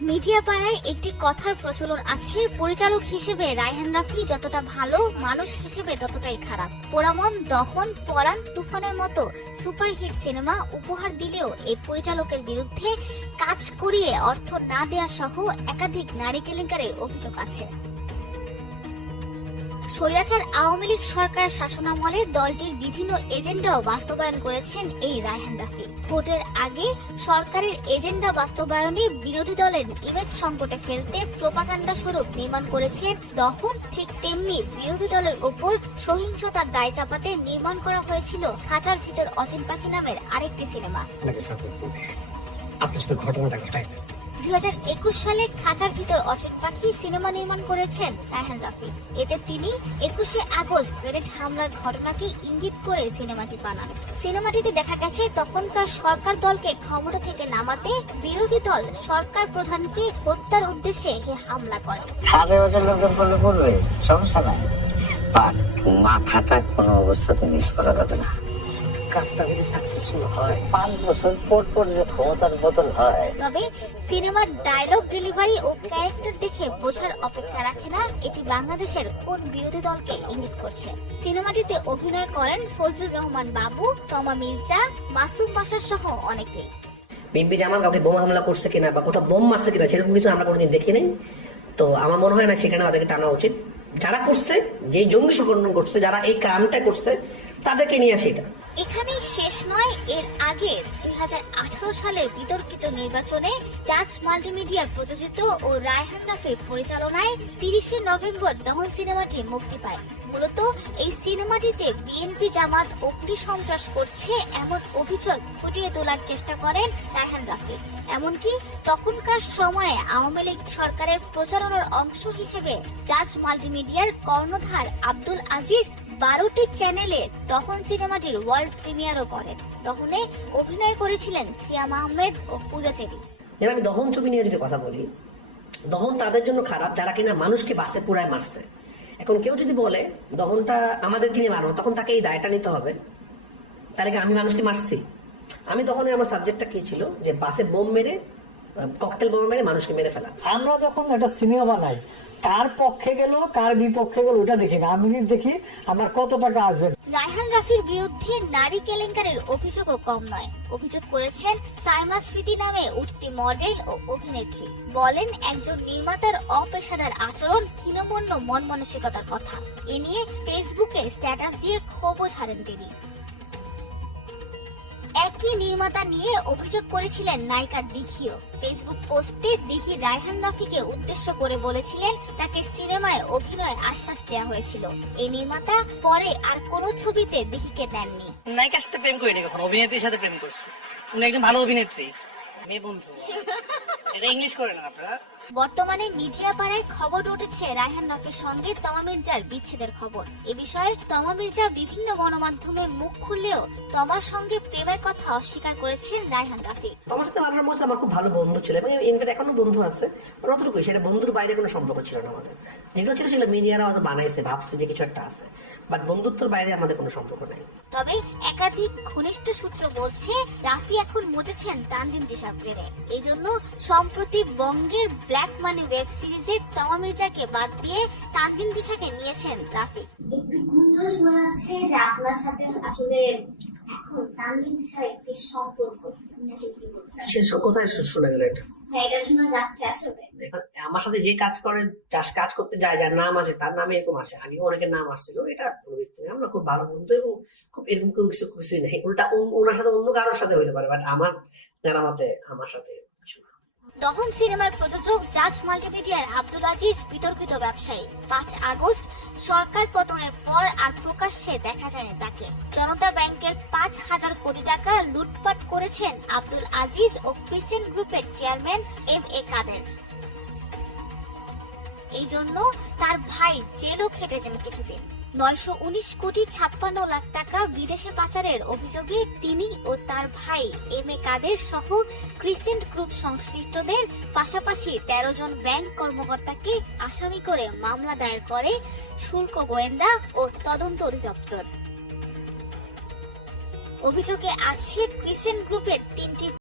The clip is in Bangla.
মিডিয়া পাড়ায় একটি কথার প্রচলন আছে। পরিচালক হিসেবে রায়হান রাফি যতটা ভালো মানুষ হিসেবে ততটাই খারাপ। পোড়ামন, দহন, পরাণ, তুফানের মতো সুপারহিট সিনেমা উপহার দিলেও এই পরিচালকের বিরুদ্ধে কাজ করিয়ে অর্থ না দেয়া সহ একাধিক নারী কেলেঙ্কারের অভিযোগ আছে। স্বৈরাচার আওয়ামী লীগ সরকার শাসনামলে দলটির বিভিন্ন এজেন্ডাও বাস্তবায়ন করেছেন এই রায়হান রাফি ভোটের আগে সরকারের এজেন্ডা বাস্তবায়নে বিরোধী দলের ইমেজ সংকটে ফেলতে প্রোপাকাণ্ডা স্বরূপ নির্মাণ করেছেন দহন, ঠিক তেমনি বিরোধী দলের ওপর সহিংসতার দায় চাপাতে নির্মাণ করা হয়েছিল খাঁচার ভিতর অচিন পাখি নামের আরেকটি সিনেমা। ঘটনাটা ঘটাই সালে খাঁচার ভিতর অশোক পাখি সিনেমা নির্মাণ করেছেন রায়হান এতে তিনি একুশে আগস্ট গ্রেনেড হামলার ঘটনাকে ইঙ্গিত করে সিনেমাটি বানান। সিনেমাটিতে দেখা গেছে, তখনকার সরকার দলকে ক্ষমতা থেকে নামাতে বিরোধী দল সরকার প্রধানকে হত্যার উদ্দেশ্যে হামলা করে। হাজার হাজার লোকজন করলে করবে, সমস্যা নাই। মাথাটা কোনো অবস্থাতে মিস করা যাবে না। কাজটা যদি সাকসেসফুল হয়। পাঁচ বছর পর পর যে ক্ষমতার বদল হয়। তবে সিনেমার ডায়লগ ডেলিভারি ও ক্যারেক্টার দেখে বোঝার অপেক্ষা রাখে না এটি বাংলাদেশের কোন বিরোধী দলকে ইঙ্গিত করছে। সিনেমাটিতে অভিনয় করেন ফজলুর রহমান বাবু তমা মির্জা মাসুম বাসার সহ অনেকেই। বিএনপি জামান কাউকে বোমা হামলা করছে কিনা বা কোথাও বোম মারছে কিনা সেরকম কিছু আমরা কোনোদিন দেখি নাই। তো আমার মনে হয় না সেখানে আমাদেরকে টানা উচিত। যারা করছে যে জঙ্গি সংগঠন করছে যারা এই ক্রাইমটা করছে তাদেরকে নিয়ে আসে এটা। এখানেই শেষ নয়, এর আগে দুই হাজার আঠারো সালের বিতর্কিত নির্বাচনে জাজ মাল্টিমিডিয়া প্রযোজিত ও রায়হান রাফির পরিচালনায় তিরিশে নভেম্বর দহন সিনেমাটি মুক্তি পায়। মূলত এই সিনেমাটিতে বিএনপি জামাত অগ্নি সন্ত্রাস করছে এমন অভিযোগ ফুটিয়ে তোলার চেষ্টা করেন রায়হান রাফি এমনকি তখনকার সময়ে আওয়ামী লীগ সরকারের প্রচারণার অংশ হিসেবে জাজ মাল্টিমিডিয়ার কর্ণধার আব্দুল আজিজ বারোটি চ্যানেলে দহন সিনেমাটির ওয়ার্ল্ড প্রিমিয়ারও করেন দহনে অভিনয় করেছিলেন সিয়াম আহমেদ ও পূজা চেরি। যেন আমি দহন ছবি নিয়ে যদি কথা বলি, দহন তাদের জন্য খারাপ, যারা কিনা মানুষকে বাসে পুরায় মারছে। এখন কেউ যদি বলে, দহনটা আমাদের নিয়ে মারো তখন তাকে এই দায়টা নিতে হবে। তাহলে আমি মানুষকে মারছি? আমি তখন আমার সাবজেক্টটা কি ছিল? যে বাসে বোম মেরে ককটেল বোম মেরে মানুষকে মেরে ফেলা। আমরা যখন একটা সিনেমা বানাই কার পক্ষে গেল কার বিপক্ষে গেল ওটা দেখি না। আমি দেখি আমার কত টাকা আসবে। রায়হান রাফির বিরুদ্ধে নারী কেলেঙ্কারের অভিযোগও কম নয়। অভিযোগ করেছেন সাইমা স্মৃতি নামে উঠতি মডেল ও অভিনেত্রী। বলেন একজন নির্মাতার অপেশাদার আচরণ হীনমন্য মন মানসিকতার কথা। এ নিয়ে ফেসবুকে স্ট্যাটাস দিয়ে ক্ষোভও ছাড়েন তিনি। একই নির্মাতা নিয়ে অভিযোগ করেছিলেন নায়িকা দিঘিও ফেসবুক পোস্টে দিঘি রায়হান রাফিকে উদ্দেশ্য করে বলেছিলেন তাকে সিনেমায় অভিনয় আশ্বাস দেওয়া হয়েছিল। এই নির্মাতা পরে আর কোনো ছবিতে দিঘিকে দেননি। নায়িকার সাথে প্রেম করিনি কখনো, অভিনেত্রীর সাথে প্রেম করছি। উনি একজন ভালো অভিনেত্রী, মেয়ে বন্ধু। এটা ইংলিশ করে না আপনারা। বর্তমানে মিডিয়া পাড়ায় খবর উঠেছে রায়হান রাফির সঙ্গে তমা মির্জার বিচ্ছেদের খবর। এ বিষয়ে তমা মির্জা বিভিন্ন গণমাধ্যমে মুখ খুললেও তমার সঙ্গে প্রেমের কথা অস্বীকার করেছেন রায়হান রাফি তোমার সাথে আমার মধ্যে আমার খুব ভালো বন্ধু ছিল, এবং ইনফ্যাক্ট এখনও বন্ধু আছে অতটুকু সেটা বন্ধুর বাইরে কোনো সম্পর্ক ছিল না আমাদের। যেগুলো ছিল সেগুলো মিডিয়ারা বানাইছে, ভাবছে যে কিছু একটা আছে বাট বন্ধুত্বর বাইরে আমাদের কোনো সম্পর্ক নাই। তবে একাধিক ঘনিষ্ঠ সূত্র বলছে রাফি এখন মজেছেন তানজিন দিশার প্রেমে। এই জন্য সম্প্রতি বঙ্গের ব্ল্যাক মানি ওয়েব সিরিজে তমা মির্জাকে বাদ দিয়ে তানজিন দিশাকে নিয়েছেন রাফি। একটু গুঞ্জন শোনা যাচ্ছে যে আপনার সাথে আসলে এখন তানজিন দিশার একটি সম্পর্ক। কোথায় শোনা গেল এটা? আমার সাথে যে কাজ করে যার কাজ করতে যায়, যার নাম আসে তার নামে এরকম আসে। আগে অনেকের নাম আসছিল, এটা প্রবৃত্তি। আমরা খুব ভালো বন্ধু এবং খুব এরকম কোনো কিছু কিছুই নেই। উল্টা ওনার সাথে অন্য কারোর সাথে হইতে পারে বাট আমার জানা মতে আমার সাথে দহন সিনেমার প্রযোজক জাজ মাল্টিমিডিয়ার আব্দুল আজিজ বিতর্কিত ব্যবসায়ী। পাঁচ আগস্ট সরকার পতনের পর আর প্রকাশ্যে দেখা যায়নি তাকে। জনতা ব্যাংকের পাঁচ হাজার কোটি টাকা লুটপাট করেছেন আব্দুল আজিজ ও ক্রিসেন্ট গ্রুপের চেয়ারম্যান এম এ কাদের। এই জন্য তার ভাই জেলও খেটেছেন কিছুদিন। নয়শো উনিশ কোটি ছাপ্পান্ন লাখ টাকা বিদেশে পাচারের অভিযোগে তিনি ও তার ভাই এম এ কাদের সহ ক্রিসেন্ট গ্রুপ সংশ্লিষ্টদের পাশাপাশি তেরো জন ব্যাংক কর্মকর্তাকে আসামি করে মামলা দায়ের করে শুল্ক গোয়েন্দা ও তদন্ত অধিদপ্তর। অভিযোগে আছে, ক্রিসেন্ট গ্রুপের তিনটি